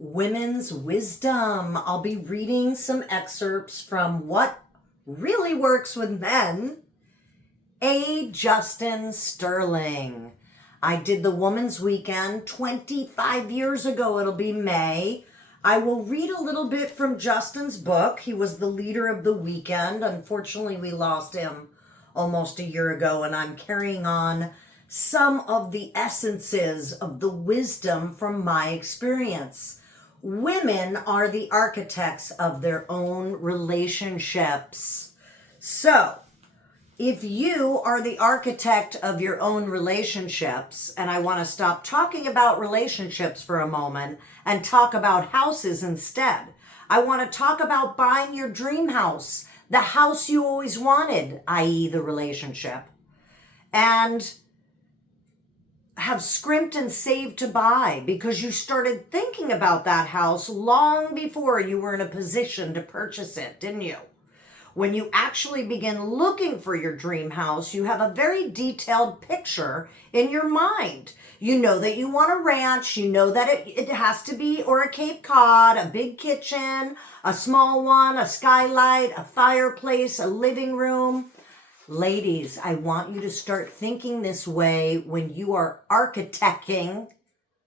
Women's Wisdom. I'll be reading some excerpts from What Really Works with Men. A. Justin Sterling. I did the Woman's Weekend 25 years ago. It'll be May. I will read a little bit from Justin's book. He was the leader of the weekend. Unfortunately, we lost him almost a year ago, and I'm carrying on some of the essences of the wisdom from my experience. Women are the architects of their own relationships. So, if you are the architect of your own relationships, and I want to stop talking about relationships for a moment and talk about houses instead. I want to talk about buying your dream house, the house you always wanted, i.e. the relationship, and have scrimped and saved to buy because you started thinking about that house long before you were in a position to purchase it, didn't you? When you actually begin looking for your dream house, you have a very detailed picture in your mind. You know that you want a ranch, you know that it has to be, or a Cape Cod, a big kitchen, a small one, a skylight, a fireplace, a living room. Ladies, I want you to start thinking this way when you are architecting,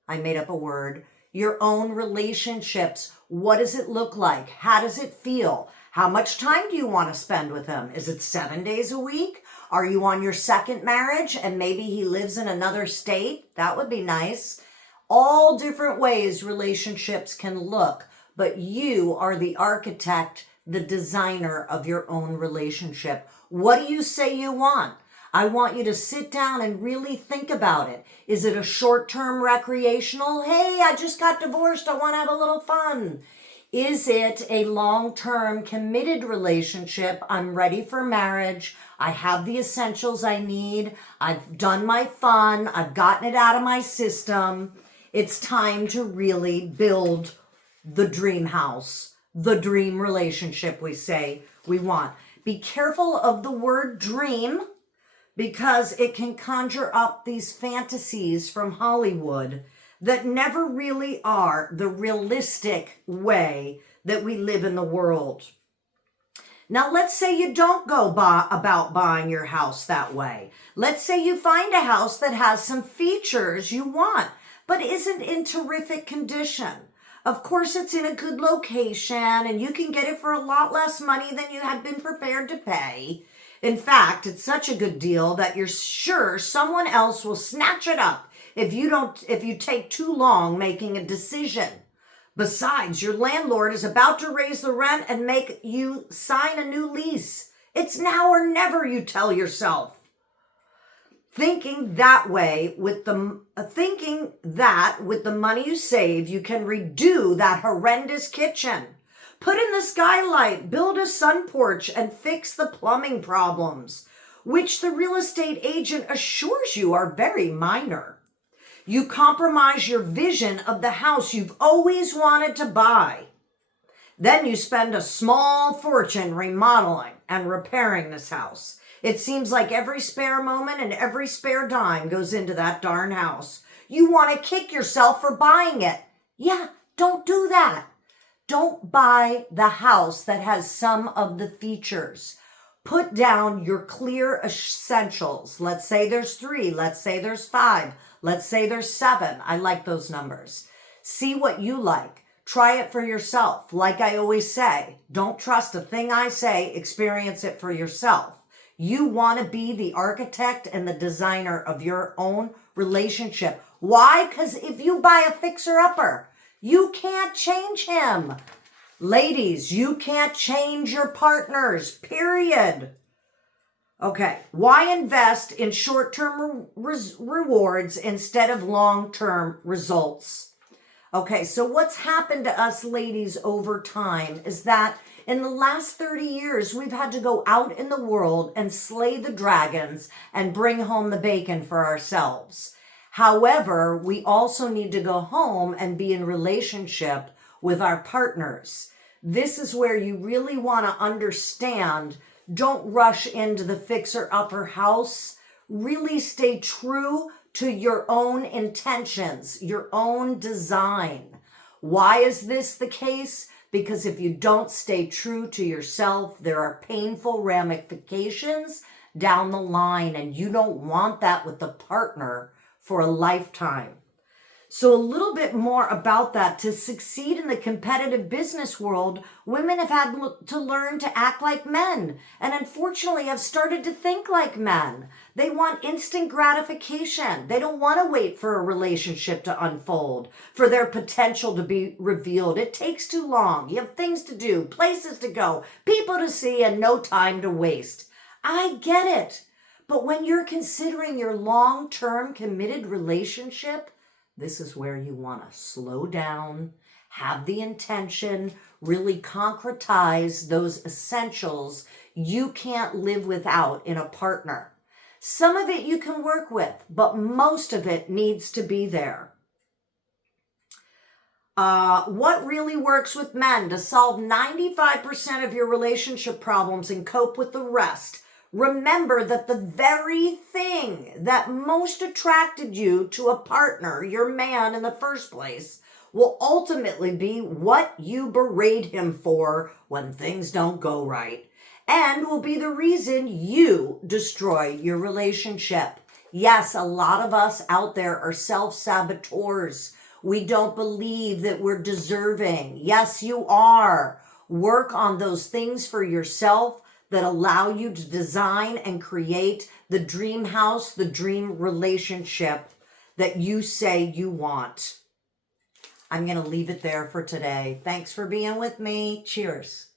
I made up a word, your own relationships. What does it look like? How does it feel? How much time do you want to spend with him? Is it 7 days a week? Are you on your second marriage and maybe he lives in another state? That would be nice. All different ways relationships can look, but you are the architect, the designer of your own relationship. What do you say you want? I want you to sit down and really think about it. Is it a short-term recreational? Hey, I just got divorced. I want to have a little fun. Is it a long-term committed relationship? I'm ready for marriage. I have the essentials I need. I've done my fun. I've gotten it out of my system. It's time to really build the dream house, the dream relationship we say we want. Be careful of the word dream because it can conjure up these fantasies from Hollywood that never really are the realistic way that we live in the world. Now, let's say you don't go about buying your house that way. Let's say you find a house that has some features you want, but isn't in terrific condition. Of course, it's in a good location, and you can get it for a lot less money than you had been prepared to pay. In fact, it's such a good deal that you're sure someone else will snatch it up if you take too long making a decision. Besides, your landlord is about to raise the rent and make you sign a new lease. It's now or never, you tell yourself. Thinking that with the money you save, you can redo that horrendous kitchen. Put in the skylight, build a sun porch, and fix the plumbing problems, which the real estate agent assures you are very minor. You compromise your vision of the house you've always wanted to buy. Then you spend a small fortune remodeling and repairing this house. It seems like every spare moment and every spare dime goes into that darn house. You want to kick yourself for buying it. Yeah, don't do that. Don't buy the house that has some of the features. Put down your clear essentials. Let's say there's 3. Let's say there's 5. Let's say there's 7. I like those numbers. See what you like. Try it for yourself. Like I always say, don't trust a thing I say. Experience it for yourself. You want to be the architect and the designer of your own relationship. Why? Because if you buy a fixer-upper, you can't change him. Ladies, you can't change your partners, period. Okay, why invest in short-term rewards instead of long-term results? Okay, so what's happened to us ladies over time is that in the last 30 years, we've had to go out in the world and slay the dragons and bring home the bacon for ourselves. However, we also need to go home and be in relationship with our partners. This is where you really want to understand. Don't rush into the fixer-upper house. Really stay true to your own intentions, your own design. Why is this the case? Because if you don't stay true to yourself, there are painful ramifications down the line, and you don't want that with the partner for a lifetime. So a little bit more about that. To succeed in the competitive business world, women have had to learn to act like men, and unfortunately have started to think like men. They want instant gratification. They don't want to wait for a relationship to unfold, for their potential to be revealed. It takes too long. You have things to do, places to go, people to see, and no time to waste. I get it. But when you're considering your long-term committed relationship, this is where you want to slow down, have the intention, really concretize those essentials you can't live without in a partner. Some of it you can work with, but most of it needs to be there. What really works with men to solve 95% of your relationship problems and cope with the rest? Remember that the very thing that most attracted you to a partner, your man in the first place, will ultimately be what you berate him for when things don't go right, and will be the reason you destroy your relationship. Yes, a lot of us out there are self-saboteurs. We don't believe that we're deserving. Yes, you are. Work on those things for yourself that allow you to design and create the dream house, the dream relationship that you say you want. I'm going to leave it there for today. Thanks for being with me. Cheers.